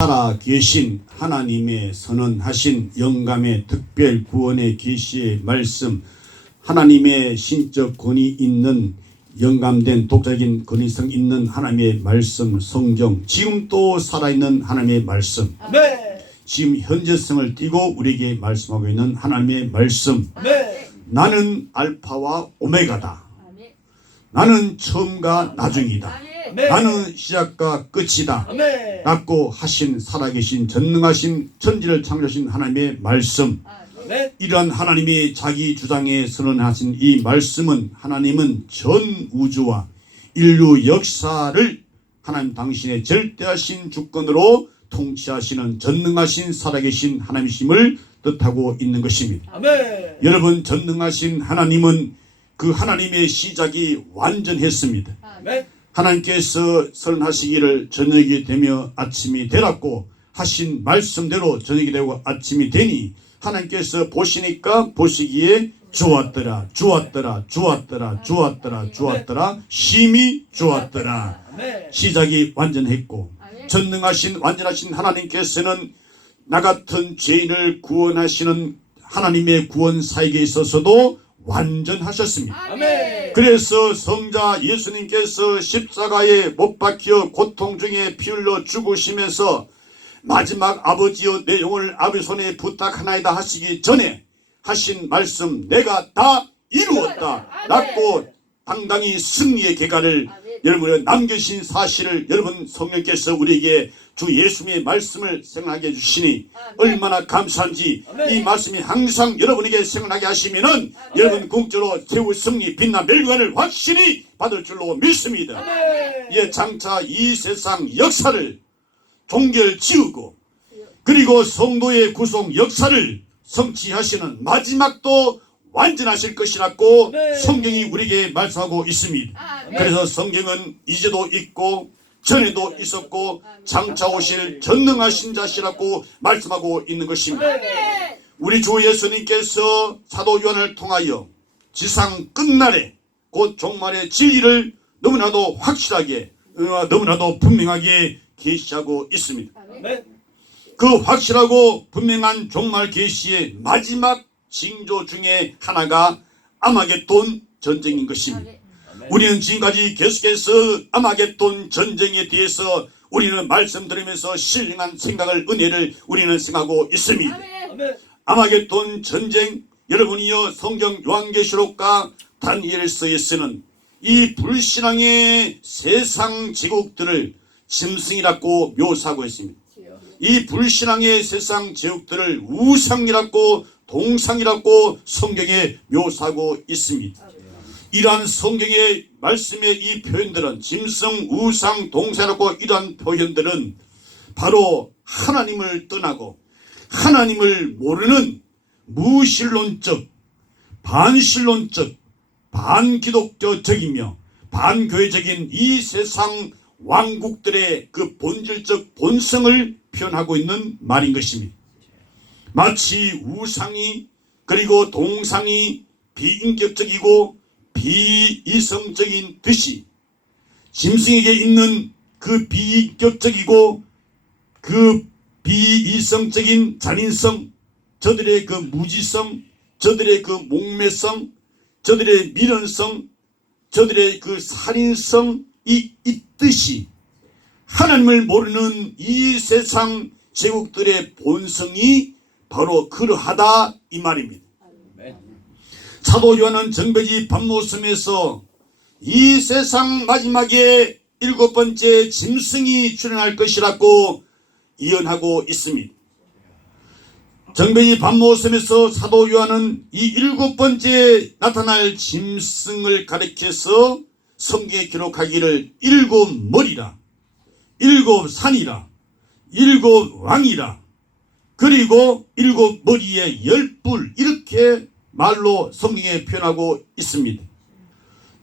살아 계신 하나님의 선언하신 영감의 특별 구원의 계시의 말씀, 하나님의 신적 권위 있는 영감된 독자적인 권위성 있는 하나님의 말씀, 성경, 지금 또 살아있는 하나님의 말씀, 지금 현재성을 띠고 우리에게 말씀하고 있는 하나님의 말씀. 나는 알파와 오메가다. 나는 처음과 나중이다. 나는 시작과 끝이다 라고 하신 살아계신 전능하신 천지를 창조하신 하나님의 말씀. 이러한 하나님이 자기 주장에 선언하신 이 말씀은, 하나님은 전 우주와 인류 역사를 하나님 당신의 절대하신 주권으로 통치하시는 전능하신 살아계신 하나님이심을 뜻하고 있는 것입니다. 여러분, 전능하신 하나님은 그 하나님의 시작이 완전했습니다. 하나님께서 선언하시기를 저녁이 되며 아침이 되었고 하신 말씀대로 저녁이 되고 아침이 되니 하나님께서 보시니까 보시기에 좋았더라, 좋았더라, 좋았더라, 좋았더라, 좋았더라, 심히 좋았더라. 시작이 완전했고 전능하신 완전하신 하나님께서는 나 같은 죄인을 구원하시는 하나님의 구원 사역에 있어서도 완전하셨습니다. 그래서 성자 예수님께서 십자가에 못 박혀 고통 중에 피 흘려 죽으시면서 마지막 아버지여 내 영혼을 아버지 손에 부탁하나이다 하시기 전에 하신 말씀, 내가 다 이루었다 라고 당당히 승리의 계가를 여러분의 남겨신 사실을 여러분 성령께서 우리에게 주 예수님의 말씀을 생각하게 해주시니 얼마나 감사한지, 이 말씀이 항상 여러분에게 생각나게 하시면은 여러분 궁적으로 세울 승리 빛나 멸관을 확실히 받을 줄로 믿습니다. 예, 장차 이 세상 역사를 종결 지으고 그리고 성도의 구속 역사를 성취하시는 마지막도 완전하실 것이라고 성경이 우리에게 말씀하고 있습니다. 그래서 성경은 이제도 있고 전에도 있었고 장차 오실 전능하신 자시라고 말씀하고 있는 것입니다. 우리 주 예수님께서 사도 요한을 통하여 지상 끝날에 곧 종말의 진리를 너무나도 확실하게 너무나도 분명하게 계시하고 있습니다. 그 확실하고 분명한 종말 계시의 마지막 징조 중에 하나가 아마겟돈 전쟁인 것입니다. 우리는 지금까지 계속해서 아마겟돈 전쟁에 대해서 우리는 말씀드리면서 신령한 생각을, 은혜를 우리는 생각하고 있습니다. 아마겟돈 전쟁, 여러분이요 성경 요한계시록과 다니엘서에 쓰는 이 불신앙의 세상 제국들을 짐승이라고 묘사하고 있습니다. 이 불신앙의 세상 제국들을 우상이라고 동상이라고 성경에 묘사하고 있습니다. 이러한 성경의 말씀의 이 표현들은 짐승, 우상, 동상이라고 이러한 표현들은 바로 하나님을 떠나고 하나님을 모르는 무신론적, 반신론적, 반기독교적이며 반교회적인 이 세상 왕국들의 그 본질적 본성을 표현하고 있는 말인 것입니다. 마치 우상이 그리고 동상이 비인격적이고 비이성적인 듯이 짐승에게 있는 그 비인격적이고 그 비이성적인 잔인성, 저들의 그 무지성, 저들의 그 목매성, 저들의 미련성, 저들의 그 살인성이 있듯이 하나님을 모르는 이 세상 제국들의 본성이 바로 그러하다 이 말입니다. 사도 요한은 정배지 밤모섬에서 이 세상 마지막에 7번째 짐승이 출현할 것이라고 예언하고 있습니다. 정배지 밤모섬에서 사도 요한은 이 7번째 나타날 짐승을 가리켜서 성경에 기록하기를 7머리라, 7산이라, 7왕이라, 그리고 7머리에 10뿔, 이렇게 말로 성경에 표현하고 있습니다.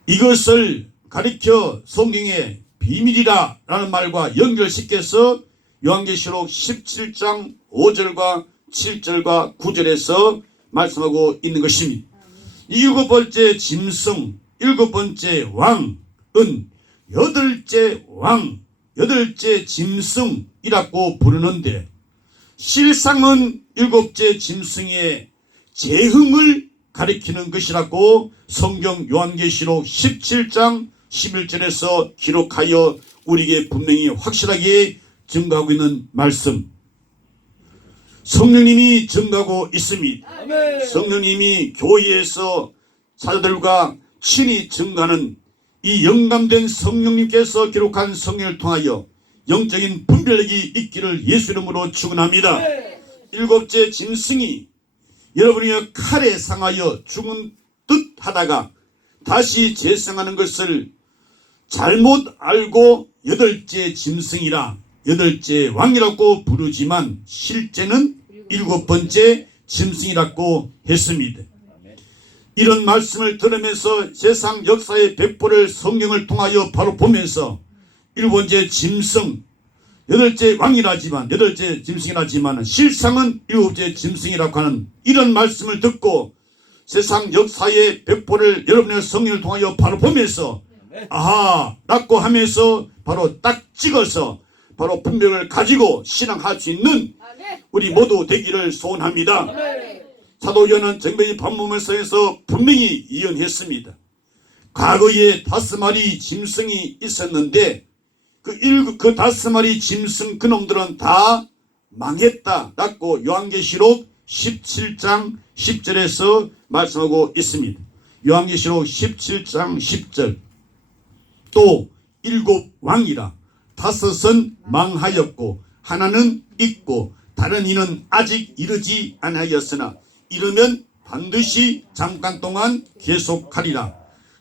이것을 가리켜 성경의 비밀이라 라는 말과 연결시켜서 요한계시록 17장 5절과 7절과 9절에서 말씀하고 있는 것입니다. 이 7번째 짐승, 7번째 왕은 8째 왕, 여덟째 짐승이라고 부르는데 실상은 일곱째 짐승의 재흥을 가리키는 것이라고 성경 요한계시록 17장 11절에서 기록하여 우리에게 분명히 확실하게 증거하고 있는 말씀. 성령님이 증거하고 있습니다. 성령님이 교회에서 사도들과 친히 증거하는 이 영감된 성령님께서 기록한 성경을 통하여 영적인 분별력이 있기를 예수 이름으로 축원합니다. 일곱째 짐승이 여러분이 칼에 상하여 죽은 듯 하다가 다시 재생하는 것을 잘못 알고 여덟째 짐승이라 여덟째 왕이라고 부르지만 실제는 일곱 번째 짐승이라고 했습니다. 이런 말씀을 들으면서 세상 역사의 백보를 성경을 통하여 바로 보면서 일곱 번째 짐승, 여덟째 왕이라지만 여덟째 짐승이라지만 실상은 일곱째 짐승이라고 하는 이런 말씀을 듣고 세상 역사의 백보를 여러분의 성경을 통하여 바로 보면서 아하 라고 하면서 바로 딱 찍어서 바로 분별을 가지고 신앙할 수 있는 우리 모두 되기를 소원합니다. 사도 요한은 정백이 반모면서에서 분명히 예언했습니다. 과거에 5마리 짐승이 있었는데 그 5마리 짐승 그놈들은 다 망했다라고 요한계시록 17장 10절에서 말씀하고 있습니다. 요한계시록 17장 10절 또 7 왕이라 5은 망하였고 하나는 있고 다른 이는 아직 이르지 아니하였으나 이르면 반드시 잠깐 동안 계속하리라.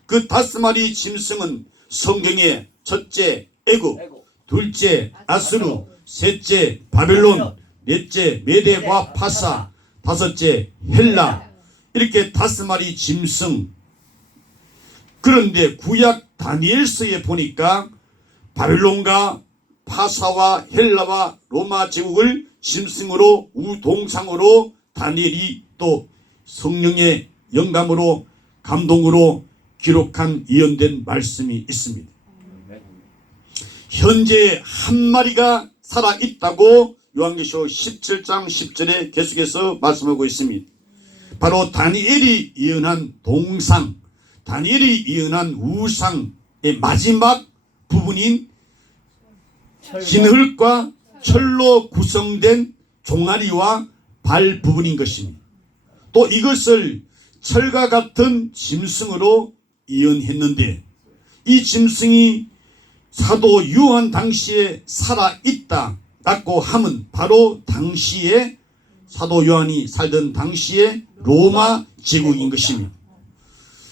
그 5마리 짐승은 성경에 첫째 애굽, 둘째 아수르, 셋째 바벨론, 넷째 메대와 파사, 다섯째 헬라 이렇게 5마리 짐승. 그런데 구약 다니엘서에 보니까 바벨론과 파사와 헬라와 로마 제국을 짐승으로 우동상으로 다니엘이 또 성령의 영감으로 감동으로 기록한 예언된 말씀이 있습니다. 현재 한 마리가 살아있다고 요한계시록 17장 10절에 계속해서 말씀하고 있습니다. 바로 다니엘이 예언한 동상, 다니엘이 예언한 우상의 마지막 부분인 흰 흙과 철로 구성된 종아리와 발 부분인 것입니다. 또 이것을 철과 같은 짐승으로 예언했는데 이 짐승이 사도 요한 당시에 살아있다라고 하면 바로 당시에 사도 요한이 살던 당시에 로마 제국인 것입니다.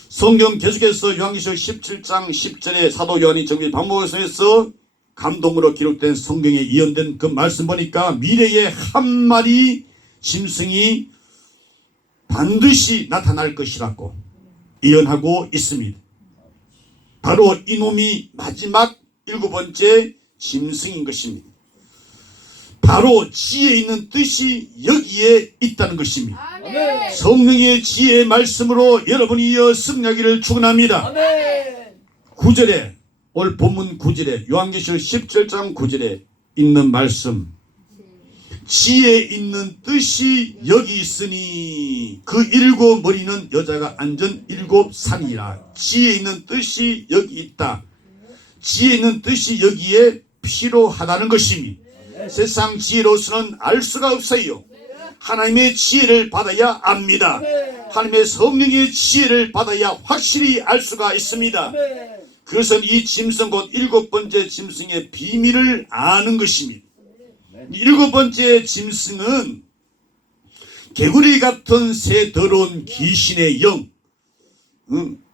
성경 계속해서 요한계시록 17장 10절에 사도 요한이 정비 반복해서 감동으로 기록된 성경에 예언된 그 말씀 보니까 미래에 한 마리 짐승이 반드시 나타날 것이라고 예언하고 있습니다. 바로 이놈이 마지막 7번째 짐승인 것입니다. 바로 지혜 있는 뜻이 여기에 있다는 것입니다. 아멘. 성령의 지혜의 말씀으로 여러분이 이어 승리하기를 축원합니다. 9절에 오늘 본문 9절에 요한계시록 17장 9절에 있는 말씀, 지혜 있는 뜻이 여기 있으니 그 7 머리는 여자가 앉은 7 산이라. 지혜 있는 뜻이 여기 있다. 지혜 있는 뜻이 여기에 필요하다는 것입니다. 세상 지혜로서는 알 수가 없어요. 하나님의 지혜를 받아야 압니다. 하나님의 성령의 지혜를 받아야 확실히 알 수가 있습니다. 그것은 이 짐승 곧 7번째 짐승의 비밀을 아는 것입니다. 7번째 짐승은 개구리 같은 새 더러운 귀신의 영,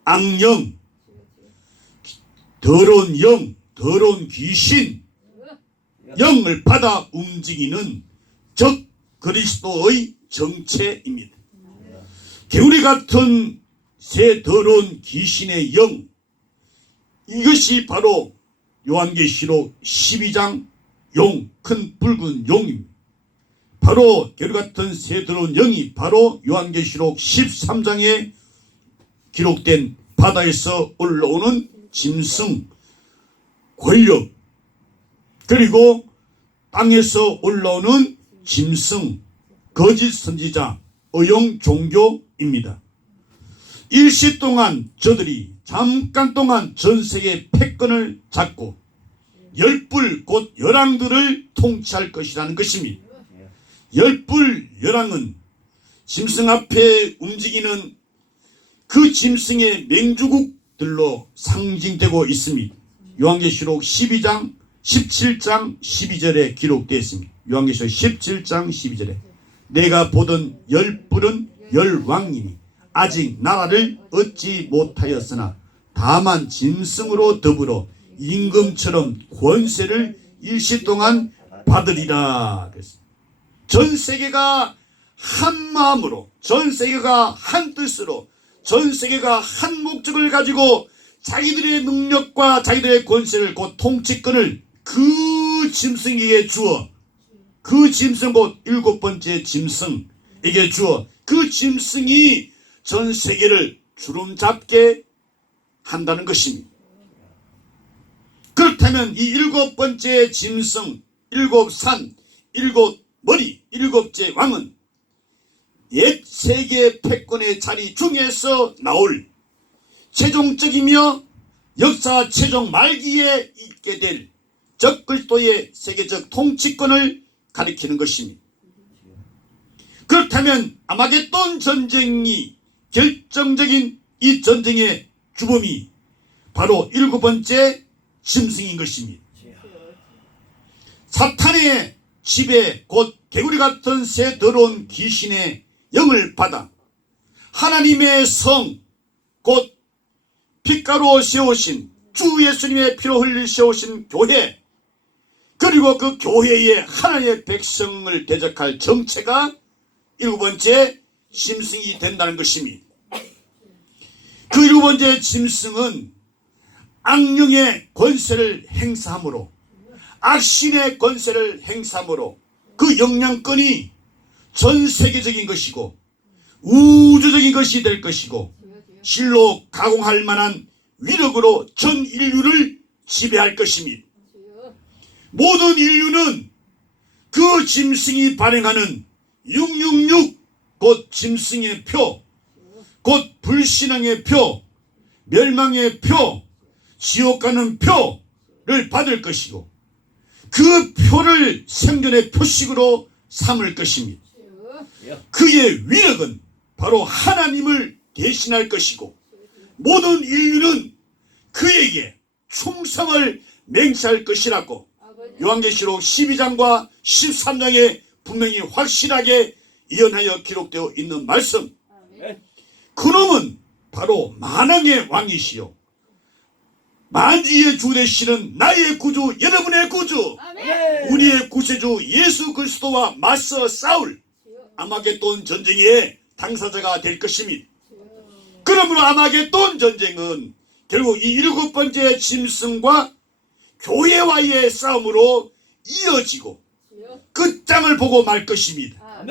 악령, 더러운 영, 더러운 귀신, 영을 받아 움직이는 적 그리스도의 정체입니다. 개구리 같은 새 더러운 귀신의 영, 이것이 바로 요한계시록 12장 용, 큰 붉은 용입니다. 바로 개구리 같은 새 더러운 영이 바로 요한계시록 13장에 기록된 바다에서 올라오는 짐승, 권력, 그리고 땅에서 올라오는 짐승, 거짓 선지자, 의용 종교입니다. 일시 동안 저들이 잠깐 동안 전 세계 패권을 잡고 열불 곧 열왕들을 통치할 것이라는 것입니다. 열불 열왕은 짐승 앞에 움직이는 그 짐승의 맹주국들로 상징되고 있습니다. 요한계시록 12장 17장 12절에 기록되어 있습니다. 요한계시록 17장 12절에 내가 보던 열불은 열왕이니 아직 나라를 얻지 못하였으나 다만 짐승으로 더불어 임금처럼 권세를 일시 동안 받으리라. 전 세계가 한 마음으로, 전 세계가 한 뜻으로, 전 세계가 한 목적을 가지고 자기들의 능력과 자기들의 권세를 곧 통치권을 그 짐승에게 주어, 그 짐승 곧 일곱 번째 짐승에게 주어 그 짐승이 전 세계를 주름잡게 한다는 것입니다. 그렇다면 이 일곱 번째 짐승, 일곱 산, 일곱 머리, 일곱째 왕은 옛 세계 패권의 자리 중에서 나올 최종적이며 역사 최종 말기에 있게 될 적그리스도의 세계적 통치권을 가리키는 것입니다. 그렇다면 아마겟돈 전쟁이 결정적인 이 전쟁의 주범이 바로 일곱 번째 짐승인 것입니다. 사탄의 지배 곧 개구리 같은 새 더러운 귀신의 영을 받아 하나님의 성 곧 빛가루 세우신 주 예수님의 피로 흘려 세우신 교회, 그리고 그 교회에 하나님의 백성을 대적할 정체가 일곱 번째 짐승이 된다는 것입니다. 그 일곱 번째 짐승은 악령의 권세를 행사함으로, 악신의 권세를 행사함으로 그 영향권이 전 세계적인 것이고 우주적인 것이 될 것이고 실로 가공할 만한 위력으로 전 인류를 지배할 것입니다. 모든 인류는 그 짐승이 발행하는 666 곧 짐승의 표, 곧 불신앙의 표, 멸망의 표, 지옥 가는 표를 받을 것이고 그 표를 생존의 표식으로 삼을 것입니다. 그의 위력은 바로 하나님을 대신할 것이고 모든 인류는 그에게 충성을 맹세할 것이라고 요한계시록 12장과 13장에 분명히 확실하게 예언하여 기록되어 있는 말씀. 그놈은 바로 만왕의 왕이시요 만주의 주 되시는 나의 구주, 여러분의 구주, 우리의 구세주 예수 그리스도와 맞서 싸울 아마겟돈 전쟁의 당사자가 될 것입니다. 그러므로 아마겟돈 전쟁은 결국 이 일곱 번째 짐승과 교회와의 싸움으로 이어지고 끝장을 보고 말 것입니다.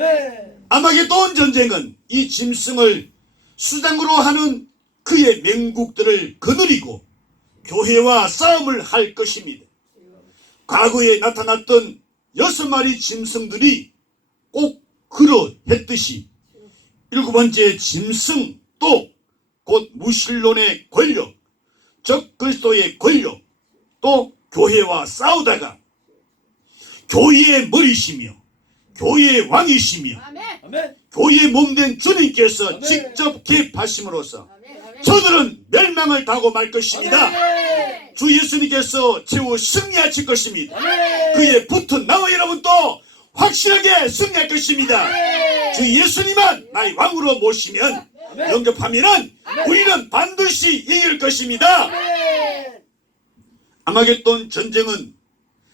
아마겟돈 전쟁은 이 짐승을 수장으로 하는 그의 맹국들을 거느리고 교회와 싸움을 할 것입니다. 과거에 나타났던 6마리 짐승들이 꼭 그러했듯이 일곱 번째 짐승 또 곧 무신론의 권력, 적그리스도의 권력, 또 교회와 싸우다가 교회의 머리시며 교회의 왕이시며 교회의 몸된 주님께서 직접 개입하심으로써 저들은 멸망을 당하고 말 것입니다. 주 예수님께서 최후 승리하실 것입니다. 그에 붙은 나와 여러분도 확실하게 승리할 것입니다. 주 예수님만 나의 왕으로 모시면 영접하면은 우리는 반드시 이길 것입니다. 아마겟돈 전쟁은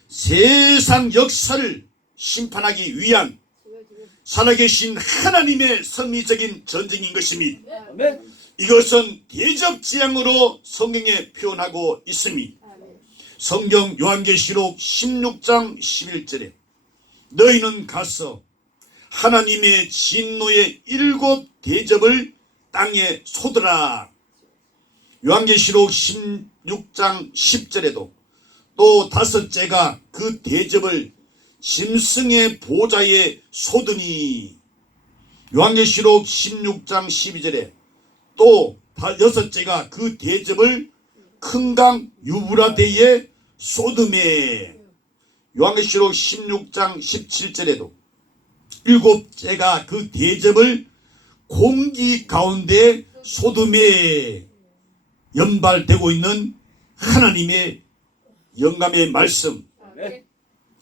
세상 역사를 심판하기 위한 살아계신 하나님의 섭리적인 전쟁인 것입니다. 이것은 대접지향으로 성경에 표현하고 있습니다. 성경 요한계시록 16장 11절에 너희는 가서 하나님의 진노의 일곱 대접을 땅에 쏟으라. 요한계시록 16장 10절에도 또 다섯째가 그 대접을 짐승의 보좌에 쏟으니. 요한계시록 16장 12절에 또 여섯째가 그 대접을 큰 강 유브라데에 쏟음에. 요한계시록 16장 17절에도 일곱째가 그 대접을 공기 가운데 쏟음에. 연발되고 있는 하나님의 영감의 말씀,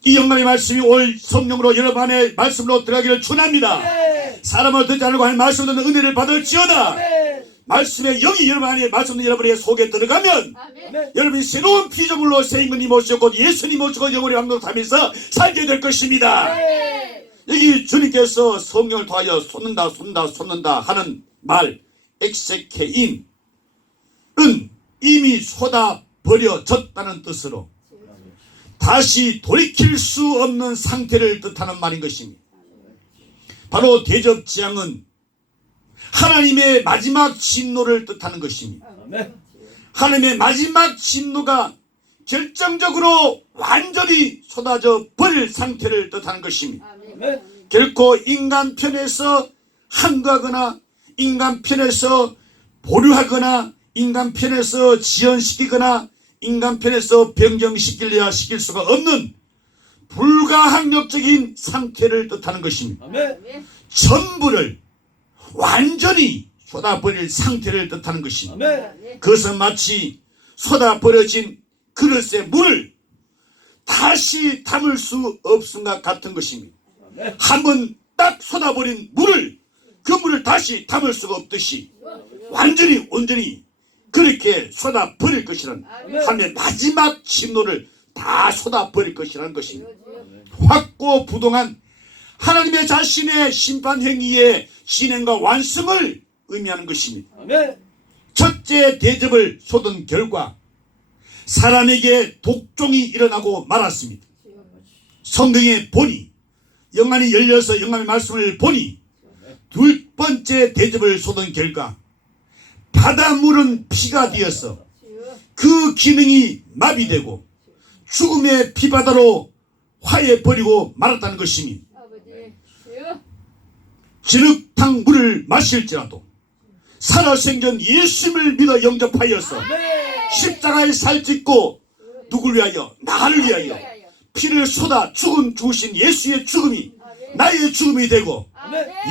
이 영감의 말씀이 올 성령으로 여러분 안에 말씀으로 들어가기를 축원합니다. 사람을 듣지 않고 하는 말씀 듣는 은혜를 받을지어다. 말씀의 영이 여러분 안에 말씀 여러분의 속에 들어가면 여러분이 새로운 피조물로 새 인간이 모시고 예수님 모시고 영원히 왕노릇하면서 살게 될 것입니다. 여기 주님께서 성령을 통하여 쏟는다 하는 말 엑세케인 은 이미 쏟아버려졌다는 뜻으로 다시 돌이킬 수 없는 상태를 뜻하는 말인 것입니다. 바로 대접지향은 하나님의 마지막 진노를 뜻하는 것입니다. 하나님의 마지막 진노가 결정적으로 완전히 쏟아져 버릴 상태를 뜻하는 것입니다. 결코 인간 편에서 한가하거나 인간 편에서 보류하거나 인간 편에서 지연시키거나 인간 편에서 변경시키려야 시킬 수가 없는 불가항력적인 상태를 뜻하는 것입니다. 전부를 완전히 쏟아버릴 상태를 뜻하는 것입니다. 그것은 마치 쏟아버려진 그릇의 물을 다시 담을 수 없음과 같은 것입니다. 한번 딱 쏟아버린 물을 그 물을 다시 담을 수가 없듯이 온전히 그렇게 쏟아버릴 것이라는 하나님의 마지막 진노를 다 쏟아버릴 것이라는 것입니다. 확고부동한 하나님의 자신의 심판 행위의 진행과 완성을 의미하는 것입니다. 첫째 대접을 쏟은 결과 사람에게 독종이 일어나고 말았습니다. 성경에 보니 영안이 열려서 영감의 말씀을 보니 두 번째 대접을 쏟은 결과 바닷물은 피가 되어서 그 기능이 마비되고 죽음의 피바다로 화해버리고 말았다는 것입니다. 진흙탕 물을 마실지라도 살아생전 예수님을 믿어 영접하여서 십자가에 살짓고 누굴 위하여? 나를 위하여 피를 쏟아 죽으신 예수의 죽음이 나의 죽음이 되고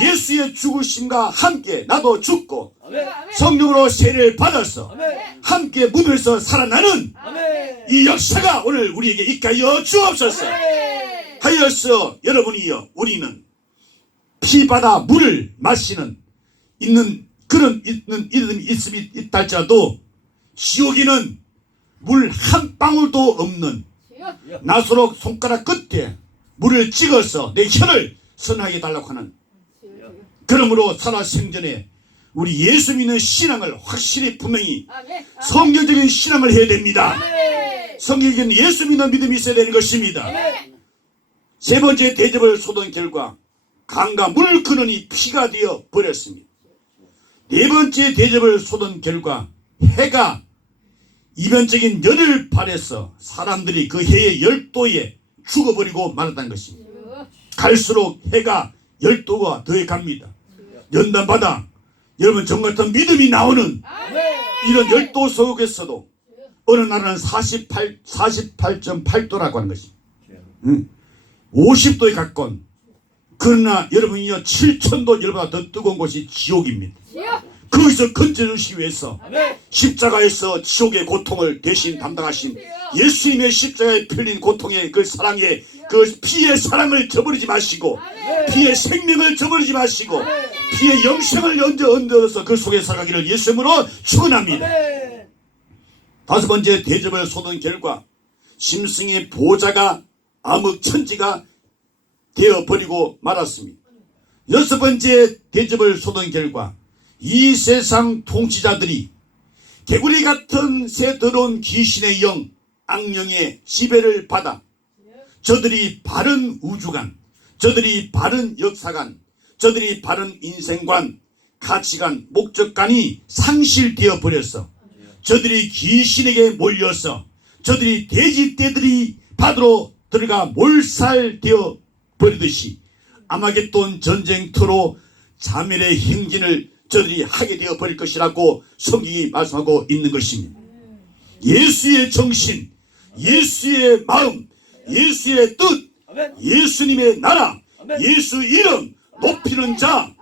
예수의 죽으심과 함께 나도 죽고 성령으로 세례를 받아서 함께 무덤에서 살아나는 이 역사가 오늘 우리에게 있게 하여 주옵소서. 하여서 여러분이여 우리는 피바다 물을 마시는 그런 이름이 있다 할지라도 지옥에는 물 한 방울도 없는 나소록 손가락 끝에 물을 찍어서 내 혀를 선하게 달라고 하는, 그러므로 살아생전에 우리 예수 믿는 신앙을 확실히 분명히 성경적인 신앙을 해야 됩니다. 성경적인 예수 믿는 믿음이 있어야 되는 것입니다. 세 번째 대접을 쏟은 결과 강과 물 근원이 피가 되어 버렸습니다. 네 번째 대접을 쏟은 결과 해가 이변적인 열을 발해서 사람들이 그 해의 열도에 죽어버리고 말았다는 것입니다. 갈수록 해가 열도가 더해 갑니다. 연단받아 여러분 정같은 믿음이 나오는 이런 열도 속에서도 어느 날은 48.8도라고 하는 것입니다. 50도에 가까운, 그러나 여러분이요 7,000도 열보다 더 뜨거운 곳이 지옥입니다. 거기서 건져주시기 위해서 십자가에서 지옥의 고통을 대신 담당하신 예수님의 십자가에 풀린 고통의 그 사랑의 그 피의 사랑을 저버리지 마시고 피의 생명을 저버리지 마시고 피의 영생을 얹어서 그 속에 살아가기를 예수님으로 축원합니다. 다섯 번째 대접을 쏟은 결과 짐승의 보좌가 암흑천지가 되어버리고 말았습니다. 여섯 번째 대접을 쏟은 결과 이 세상 통치자들이 개구리 같은 새 더러운 귀신의 영, 악령의 지배를 받아 저들이 바른 우주관, 저들이 바른 역사관, 저들이 바른 인생관, 가치관, 목적관이 상실되어 버렸어. 저들이 귀신에게 몰려서 저들이 돼지떼들이 바다로 들어가 몰살되어 버리듯이 아마겟돈 전쟁터로 자멸의 행진을 저들이 하게 되어 버릴 것이라고 성경이 말씀하고 있는 것입니다. 예수의 정신, 예수의 마음, 예수의 뜻, 예수님의 나라, 예수 이름 높이는 자,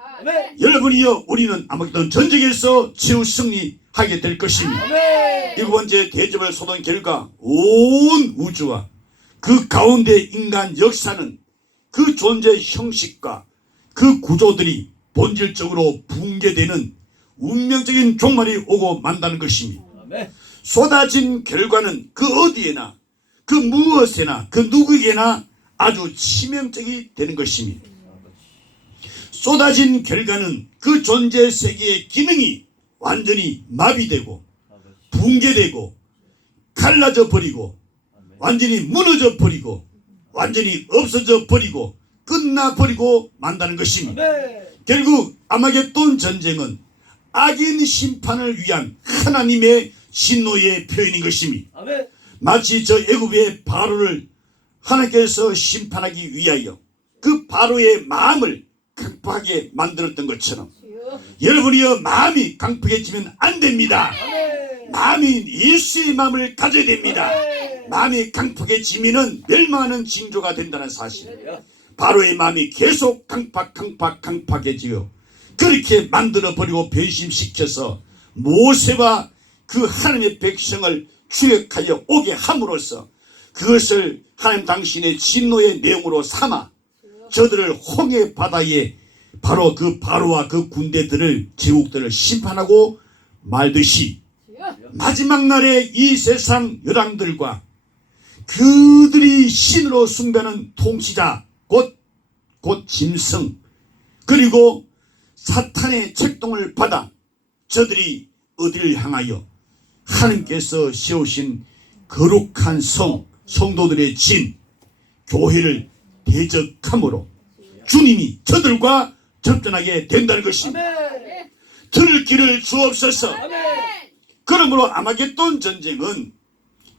여러분이여 우리는 아마겟돈 전쟁에서 최후 승리하게 될 것입니다. 일곱 번째 대접을 쏟은 결과 온 우주와 그 가운데 인간 역사는 그 존재 형식과 그 구조들이 본질적으로 붕괴되는 운명적인 종말이 오고 만다는 것입니다. 쏟아진 결과는 그 어디에나 그 무엇에나 그 누구에게나 아주 치명적이 되는 것입니다. 쏟아진 결과는 그 존재 세계의 기능이 완전히 마비되고 붕괴되고 갈라져 버리고 완전히 무너져 버리고 완전히 없어져 버리고 끝나 버리고 만다는 것입니다. 결국 아마겟돈 전쟁은 악인 심판을 위한 하나님의 진노의 표현인 것입니다. 마치 저 애굽의 바로를 하나님께서 심판하기 위하여 그 바로의 마음을 강팍하게 만들었던 것처럼 여러분이여 마음이 강팍해지면 안 됩니다. 마음이 예수의 마음을 가져야 됩니다. 마음이 강팍해지면 멸망하는 징조가 된다는 사실. 바로의 마음이 계속 강팍해지요. 그렇게 만들어버리고 변심시켜서 모세와 그 하나님의 백성을 추격하여 오게 함으로써 그것을 하나님 당신의 진노의 내용으로 삼아 저들을 홍해 바다에 바로 그 바로와 그 군대들을 제국들을 심판하고 말듯이 마지막 날에 이 세상 여당들과 그들이 신으로 숭배하는 통치자 곧 짐승 그리고 사탄의 책동을 받아 저들이 어디를 향하여 하나님께서 세우신 거룩한 성도들의 진 교회를 대적함으로 주님이 저들과 접전하게 된다는 것입니다. 들을 길을 주옵소서. 그러므로 아마겟돈 전쟁은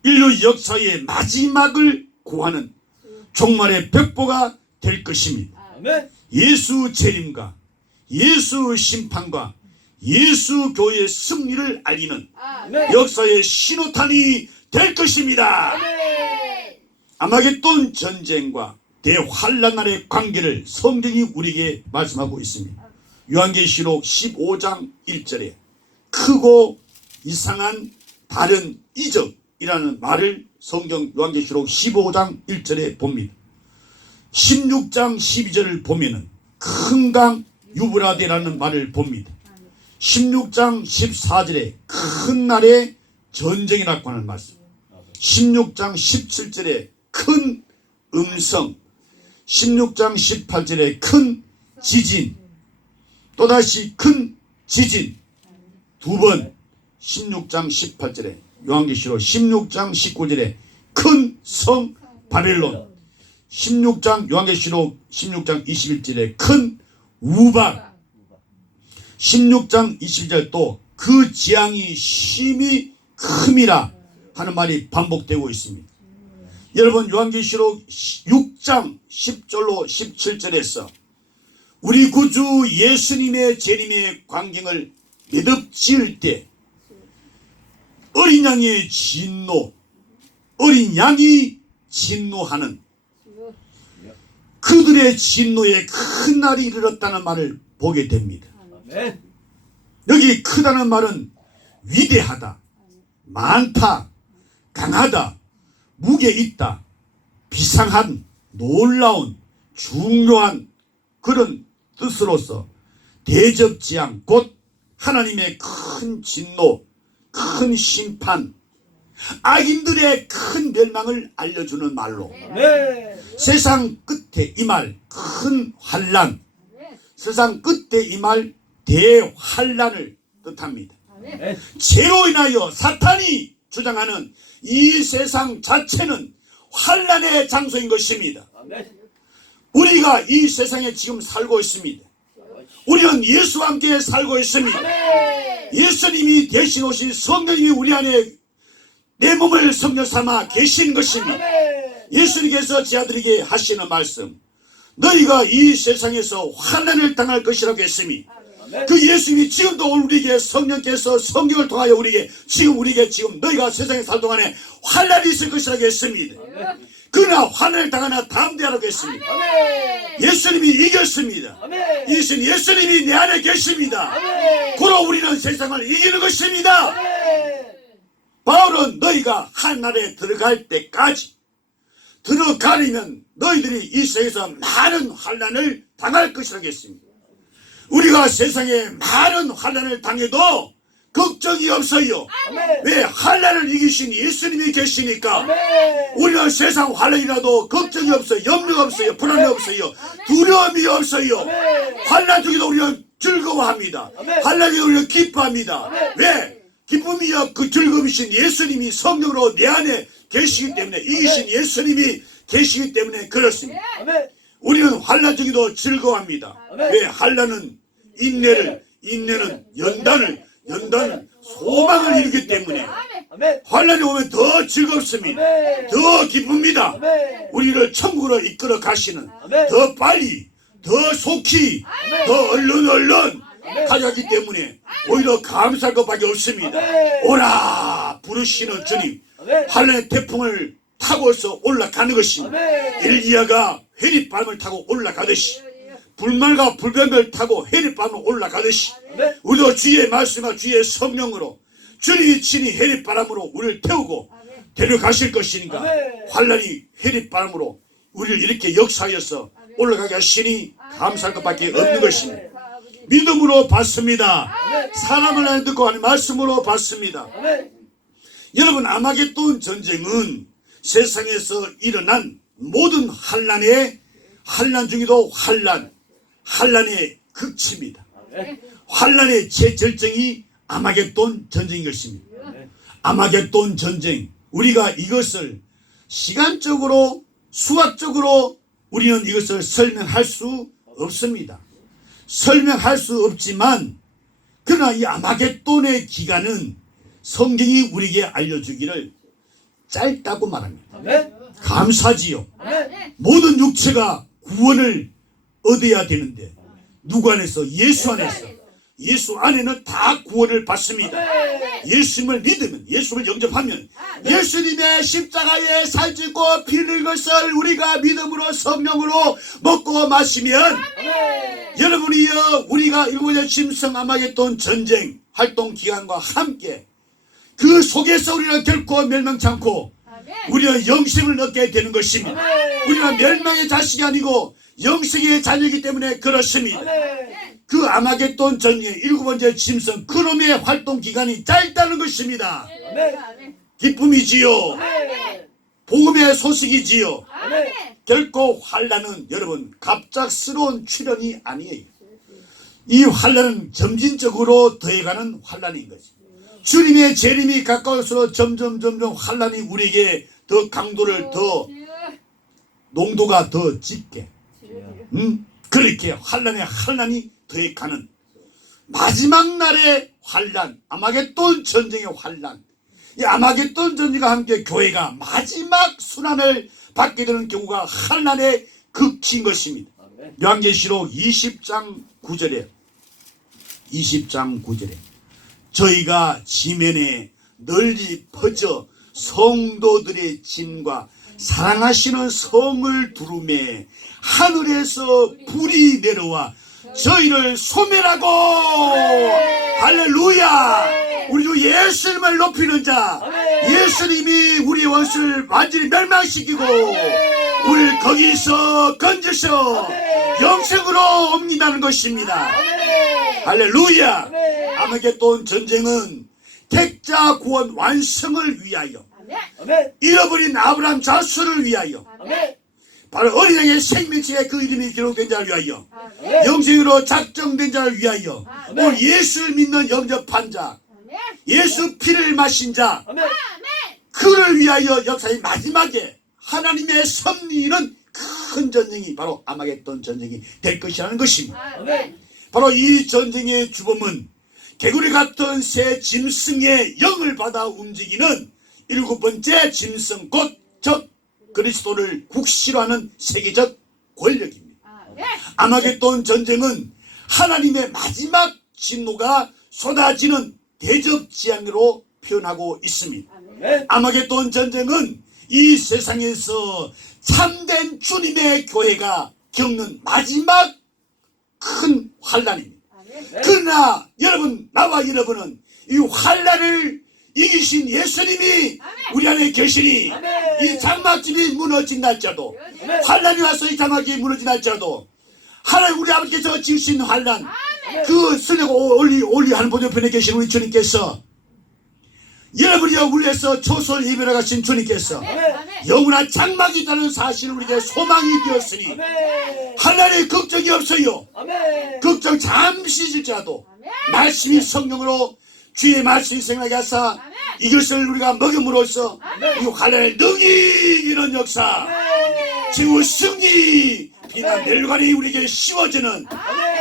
인류 역사의 마지막을 구하는 종말의 벽보가 될 것입니다. 예수 재림과 예수 심판과 예수 교회의 승리를 알리는 역사의 신호탄이 될 것입니다. 아마겟돈 전쟁과 대환란날의 관계를 성경이 우리에게 말씀하고 있습니다. 요한계시록 15장 1절에 크고 이상한 다른 이적이라는 말을 성경 요한계시록 15장 1절에 봅니다. 16장 12절을 보면은 큰 강 유브라데라는 말을 봅니다. 16장 14절에 큰 날의 전쟁이라고 하는 말씀. 16장 17절에 큰 음성. 16장 18절에 큰 지진. 또다시 큰 지진. 두 번 16장 18절에 요한계시록 16장 19절에 큰 성 바벨론. 16장 요한계시록 16장 21절에 큰 우박. 16장 20절 또 그 재앙이 심히 큼이라 하는 말이 반복되고 있습니다. 여러분 요한계시록 6장 10절로 17절에서 우리 구주 예수님의 재림의 광경을 매듭지을 때 어린 양의 진노, 어린 양이 진노하는 그들의 진노에 큰 날이 이르렀다는 말을 보게 됩니다. 여기 크다는 말은 위대하다, 많다, 강하다, 무게 있다, 비상한, 놀라운, 중요한 그런 뜻으로서 대접지향 곧 하나님의 큰 진노, 큰 심판, 악인들의 큰 멸망을 알려주는 말로 세상 끝에 임할 큰 환란, 세상 끝에 임할 대환란을 뜻합니다. 죄로 인하여 사탄이 주장하는 이 세상 자체는 환란의 장소인 것입니다. 우리가 이 세상에 지금 살고 있습니다. 우리는 예수와 함께 살고 있습니다. 예수님이 대신 오신 성령님이 우리 안에 내 몸을 성령 삼아 계신 것입니다. 아멘. 예수님께서 제 아들에게 하시는 말씀, 너희가 이 세상에서 환난을 당할 것이라고 했으니 아멘. 그 예수님이 지금도 우리에게 성령께서 성경을 통하여 우리에게 지금 너희가 세상에 살 동안에 환난이 있을 것이라고 했습니다. 그러나 환난을 당하나 담대하라고 했습니다. 아멘. 예수님이 이겼습니다. 아멘. 예수님이 내 안에 계십니다. 아멘. 그로 우리는 세상을 이기는 것입니다. 아멘. 바울은 너희가 하늘에 들어갈 때까지 들어가려면 너희들이 이 세상에서 많은 환난을 당할 것이라고 했습니다. 우리가 세상에 많은 환난을 당해도 걱정이 없어요. 아멘. 왜? 환난을 이기신 예수님이 계시니까. 아멘. 우리는 세상 환난이라도 걱정이 없어요. 염려가 없어요. 불안이 없어요. 두려움이 없어요. 아멘. 환난 중에도 우리는 즐거워합니다. 아멘. 환난 중에도 우리는 기뻐합니다. 아멘. 왜? 기쁨이여 그 즐거움이신 예수님이 성령으로 내 안에 계시기 때문에, 이기신 예수님이 계시기 때문에 그렇습니다. 아멘. 우리는 환난 중에도 즐거워합니다. 아멘. 왜? 환난은 인내는 연단을 소망을 이루기 때문에 아멘. 환난이 오면 더 즐겁습니다. 아멘. 더 기쁩니다. 아멘. 우리를 천국으로 이끌어 가시는, 아멘. 더 빨리, 더 속히, 더 얼른 가져가기 때문에 오히려 감사할 것밖에 없습니다. 아멘. 오라 부르시는 주님, 아멘. 환난의 태풍을 타고서 올라가는 것입니다. 아멘. 엘리야가 회리바람을 타고 올라가듯이, 불말과 불병을 타고 회리바람을 올라가듯이, 아멘. 우리도 주의 말씀과 주의 성령으로 주님이 친히 회리바람으로 우리를 태우고 데려가실 것이니까 아멘. 환난이 회리바람으로 우리를 이렇게 역사하여서 올라가게 하시니 감사할 것밖에 없는 것입니다. 믿음으로 받습니다. 사람을 안 듣고 하는 말씀으로 받습니다. 아멘. 여러분, 아마겟돈 전쟁은 세상에서 일어난 모든 환난 중에도 환난의 극치입니다. 환난의 최절정이 아마겟돈 전쟁인 것입니다. 아마겟돈 전쟁, 우리가 이것을 시간적으로 수학적으로 우리는 이것을 설명할 수 없습니다. 설명할 수 없지만 그러나 이 아마겟돈의 기간은 성경이 우리에게 알려주기를 짧다고 말합니다. 아멘. 감사지요. 아멘. 모든 육체가 구원을 얻어야 되는데 누구 안에서? 예수 안에서. 예수 안에는 다 구원을 받습니다. 예수님을 믿으면, 예수를 영접하면, 예수님의 십자가에 살찌고 피 흘린 것을 우리가 믿음으로 성령으로 먹고 마시면, 여러분이여, 우리가 일본의 짐승 아마겟돈 전쟁 활동 기간과 함께 그 속에서 우리는 결코 멸망치 않고 우리는 영생을 얻게 되는 것입니다. 우리는 멸망의 자식이 아니고 영생의 자녀이기 때문에 그렇습니다. 그 아마겟돈 전쟁의 7번째 짐승 그놈의 활동 기간이 짧다는 것입니다. 기쁨이지요. 복음의 소식이지요. 결코 환난은 여러분 갑작스러운 출현이 아니에요. 이 환난은 점진적으로 더해가는 환난인 것입니다. 주님의 재림이 가까울수록 점점 환난이 우리에게 더 강도를 더 농도가 더 짙게 그렇게 환난이 더해가는 마지막 날의 환난, 아마겟돈 전쟁의 환난. 이 아마겟돈 전쟁과 함께 교회가 마지막 순환을 받게 되는 경우가 환난의 극치인 것입니다. 요한계시록 20장 9절에 저희가 지면에 널리 퍼져 성도들의 짐과 사랑하시는 성을 두루매 하늘에서 불이 내려와 저희를 소멸하고 할렐루야. 우리 주 예수님을 높이는 자, 예수님이 우리 원수를 완전히 멸망시키고 우리를 거기서 건져서 영생으로 옮긴다는 것입니다. 할렐루야. 아마겟돈 전쟁은 택자 구원 완성을 위하여, 잃어버린 아브라함 자손을 위하여, 바로 어린 양의 생명책에 그 이름이 기록된 자를 위하여, 영생으로 작정된 자를 위하여, 오늘 예수를 믿는 영접한 자, 예수 피를 마신 자, 그를 위하여 역사의 마지막에 하나님의 섭리는 큰 전쟁이 바로 아마겟돈 전쟁이 될 것이라는 것입니다. 바로 이 전쟁의 주범은 개구리 같은 새 짐승의 영을 받아 움직이는 7번째 짐승 곧 적 그리스도를 국시로 하는 세계적 권력입니다. 아마겟돈 전쟁은 하나님의 마지막 진노가 쏟아지는 대접지향으로 표현하고 있습니다. 아마겟돈 전쟁은 이 세상에서 참된 주님의 교회가 겪는 마지막 큰 환난입니다. 그러나 여러분, 나와 여러분은 이 환난을 이기신 예수님이 우리 안에 계시니 이 장막집이 무너진 날짜도, 환난이 와서 이 장막집이 무너진 날짜도 하나님 우리 아버지께서 지으신 환난, 그 쓰려고 올리 하는 보좌편에 계신 우리 주님께서, 여러분이여 우리에서 초설 예배를 가신 주님께서 영원한 장막이 있다는 사실을 우리에게 소망이 되었으니 하나님의 걱정이 없어요. 걱정 잠시 질지라도 말씀이 성령으로 주의 말씀이 생각하게 하사 이것을 우리가 먹음으로써 이 환난을 능히 이기는 역사, 지구 승리, 비난 멸관이 우리에게 씌워지는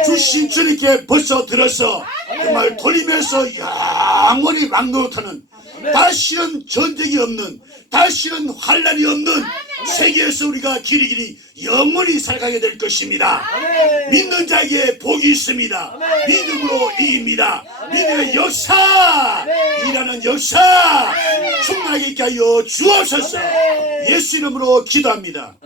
주신 주님께 벌써 들어서 그 말 돌리면서 영원히 막노릇하는, 다시는 전쟁이 없는, 다시는 환난이 없는 세계에서 우리가 길이길이 영원히 살아가게 될 것입니다. 믿는 자에게 복이 있습니다. 믿음으로 이깁니다. 믿음의 역사, 일하는 역사 충만하게 있게 하여 주옵소서. 예수 이름으로 기도합니다.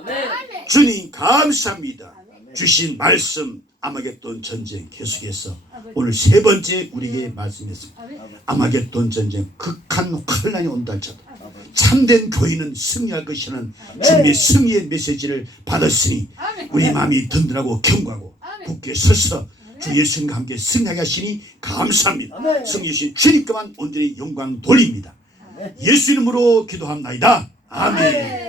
주님 감사합니다. 주신 말씀 아마겟돈 전쟁 계속해서 오늘 세 번째 우리에게 말씀했습니다. 아마겟돈 전쟁 극한 환난이 온다 할지라도 참된 교회는 승리할 것이라는 주님의 승리의 메시지를 받았으니 우리 마음이 든든하고 견고하고 굳게 서서 주 예수님과 함께 승리하게 하시니 감사합니다. 승리하신 주님께만 온전히 영광 돌립니다. 예수 이름으로 기도합나이다. 아멘.